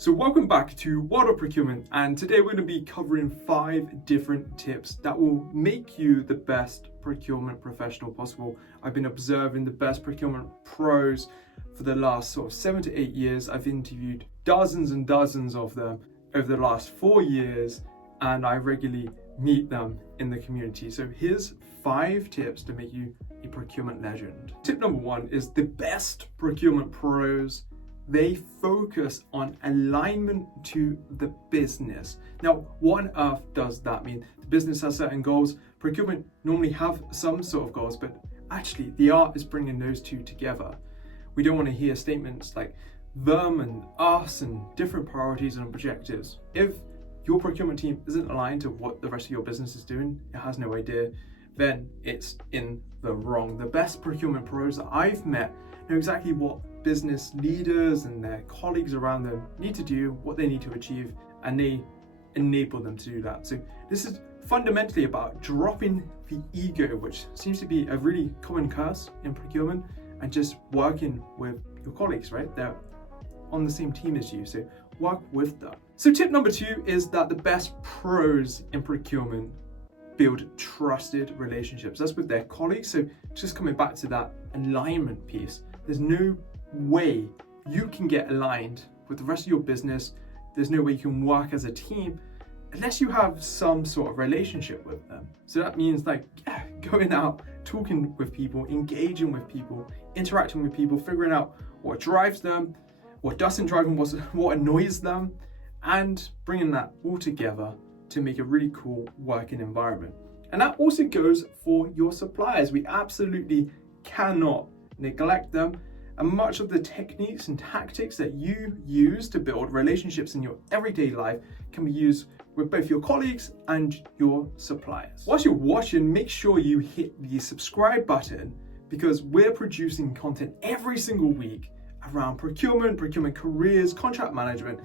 So welcome back to World of Procurement, and today we're going to be covering 5 different tips that will make you the best procurement professional possible. I've been observing the best procurement pros for the last sort of 7 to 8 years. I've interviewed dozens and dozens of them over the last 4 years, and I regularly meet them in the community. So here's 5 tips to make you a procurement legend. Tip number 1 is the best procurement pros, they focus on alignment to the business. Now, what on earth does that mean? The business has certain goals. Procurement normally have some sort of goals, but actually the art is bringing those two together. We don't want to hear statements like them and us and different priorities and objectives. If your procurement team isn't aligned to what the rest of your business is doing, it has no idea, then it's in the wrong. The best procurement pros that I've met know exactly what business leaders and their colleagues around them need to do, what they need to achieve, and they enable them to do that. So this is fundamentally about dropping the ego, which seems to be a really common curse in procurement, and just working with your colleagues, right? They're on the same team as you, so work with them. So tip number 2 is that the best pros in procurement build trusted relationships. That's with their colleagues. So just coming back to that alignment piece, there's no way you can get aligned with the rest of your business. There's no way you can work as a team unless you have some sort of relationship with them. So that means going out, talking with people, engaging with people, interacting with people, figuring out what drives them, what doesn't drive them, what annoys them, and bringing that all together to make a really cool working environment. And that also goes for your suppliers. We absolutely cannot neglect them. And much of the techniques and tactics that you use to build relationships in your everyday life can be used with both your colleagues and your suppliers. Whilst you're watching, make sure you hit the subscribe button, because we're producing content every single week around procurement careers, contract management,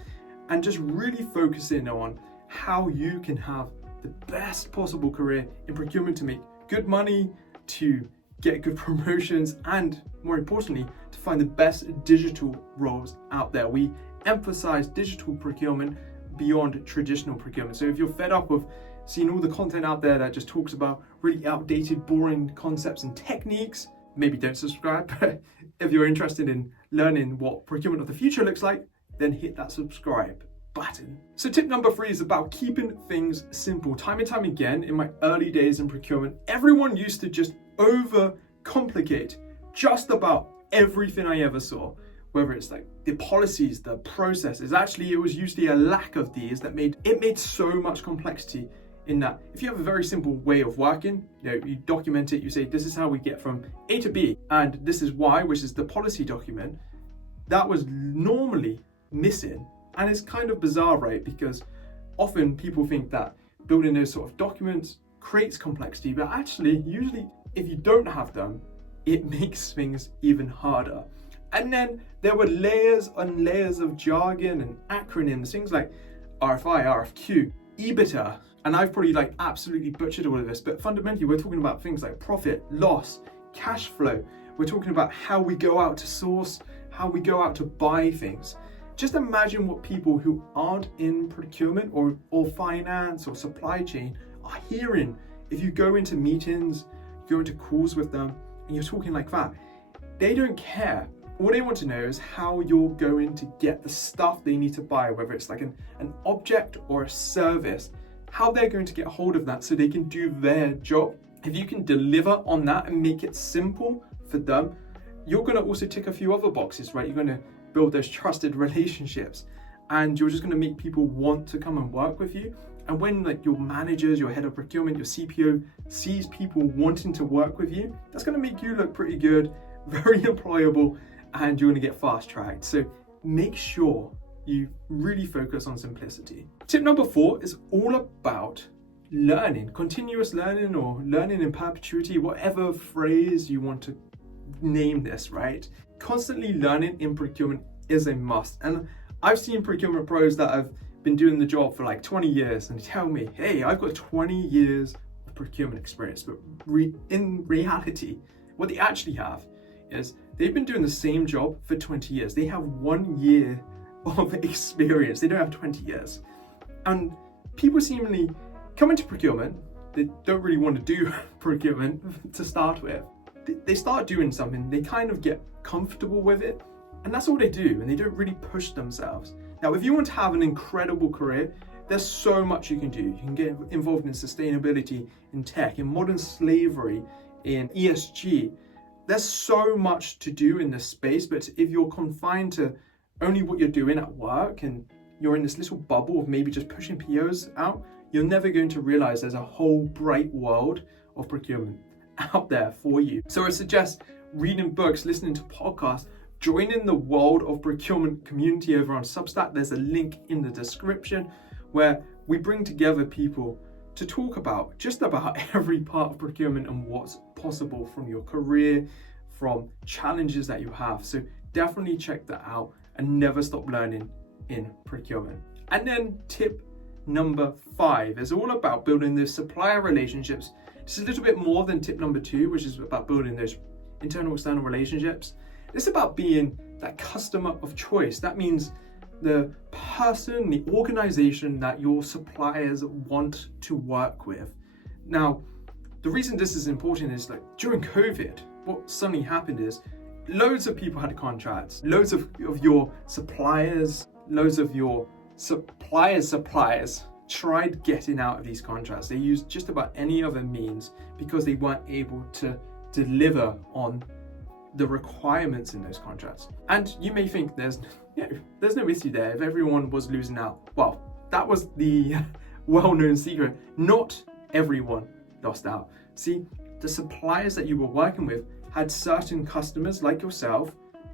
and just really focusing on how you can have the best possible career in procurement to make good money, to get good promotions, and more importantly, to find the best digital roles out there. We emphasize digital procurement beyond traditional procurement. So if you're fed up of seeing all the content out there that just talks about really outdated, boring concepts and techniques, maybe don't subscribe. But if you're interested in learning what procurement of the future looks like, then hit that subscribe button. So tip number 3 is about keeping things simple. Time and time again, in my early days in procurement, everyone used to just overcomplicate just about everything I ever saw, whether it's like the policies, the processes. Actually, it was usually a lack of these that made so much complexity. In that, if you have a very simple way of working, you document it, you say, this is how we get from A to B, and this is why, which is the policy document, that was normally missing. And it's kind of bizarre, right? Because often people think that building those sort of documents creates complexity, but actually, usually, if you don't have them, it makes things even harder. And then there were layers and layers of jargon and acronyms, things like RFI, RFQ, EBITDA, and I've probably absolutely butchered all of this, but fundamentally we're talking about things like profit, loss, cash flow. We're talking about how we go out to source, how we go out to buy things. Just imagine what people who aren't in procurement or finance or supply chain are hearing if you go into meetings, go into calls with them, and you're talking like that. They don't care. All they want to know is how you're going to get the stuff they need to buy, whether it's like an object or a service, how they're going to get hold of that so they can do their job. If you can deliver on that and make it simple for them, you're going to also tick a few other boxes, right? You're going to build those trusted relationships, and you're just going to make people want to come and work with you. And when your managers, your head of procurement, your CPO sees people wanting to work with you, that's going to make you look pretty good, very employable, and you're going to get fast tracked. So make sure you really focus on simplicity. Tip number 4 is all about learning, continuous learning, or learning in perpetuity, whatever phrase you want to name this, right? Constantly learning in procurement is a must. And I've seen procurement pros that have been doing the job for 20 years and tell me, hey, I've got 20 years of procurement experience. But in reality, what they actually have is they've been doing the same job for 20 years. They have 1 year of experience. They don't have 20 years. And people seemingly come into procurement. They don't really want to do procurement to start with. They start doing something, they kind of get comfortable with it, and that's all they do, and they don't really push themselves. Now, if you want to have an incredible career, there's so much you can do. You can get involved in sustainability, in tech, in modern slavery, in ESG. There's so much to do in this space, but if you're confined to only what you're doing at work and you're in this little bubble of maybe just pushing POs out, you're never going to realize there's a whole bright world of procurement out there for you. So I suggest reading books, listening to podcasts, joining the World of Procurement community over on Substack. There's a link in the description where we bring together people to talk about just about every part of procurement and what's possible from your career, from challenges that you have. So definitely check that out and never stop learning in procurement. And then tip number 5 is all about building those supplier relationships. It's a little bit more than tip number 2, which is about building those internal external relationships. It's about being that customer of choice. That means the person, the organization that your suppliers want to work with. Now, the reason this is important is like during COVID, what suddenly happened is loads of people had contracts, loads of your suppliers, loads of your suppliers tried getting out of these contracts. They used just about any other means because they weren't able to deliver on the requirements in those contracts. And you may think there's no issue there if everyone was losing out. Well, that was the well-known secret. Not everyone lost out. See, the suppliers that you were working with had certain customers like yourself,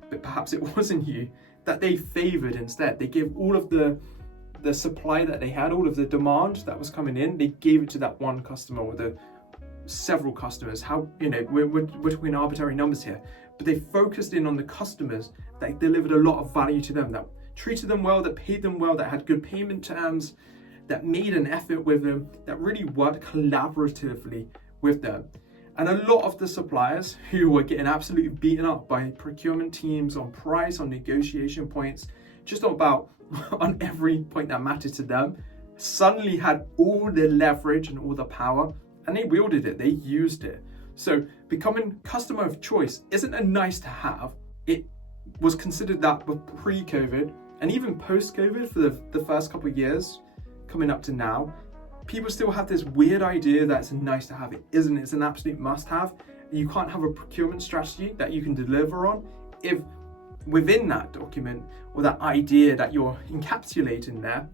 but perhaps it wasn't you, that they favored instead. They gave all of the supply that they had, all of the demand that was coming in, they gave it to that one customer or the several customers. We're talking arbitrary numbers here, but they focused in on the customers that delivered a lot of value to them, that treated them well, that paid them well, that had good payment terms, that made an effort with them, that really worked collaboratively with them. And a lot of the suppliers who were getting absolutely beaten up by procurement teams on price, on negotiation points, just about on every point that mattered to them, suddenly had all the leverage and all the power, and they wielded it, they used it. So becoming customer of choice isn't a nice to have. It was considered that pre-COVID and even post-COVID for the first couple of years coming up to now. People still have this weird idea that it's a nice to have. It isn't, it's an absolute must have. You can't have a procurement strategy that you can deliver on if within that document or that idea that you're encapsulating there,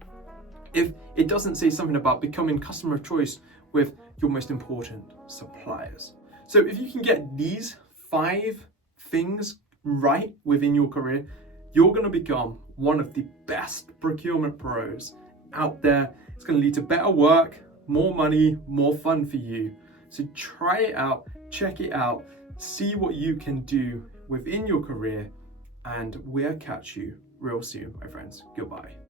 if it doesn't say something about becoming customer of choice with your most important suppliers. So if you can get these 5 things right within your career, you're going to become one of the best procurement pros out there. It's going to lead to better work, more money, more fun for you. So try it out, check it out, see what you can do within your career, and we'll catch you real soon, my friends. Goodbye.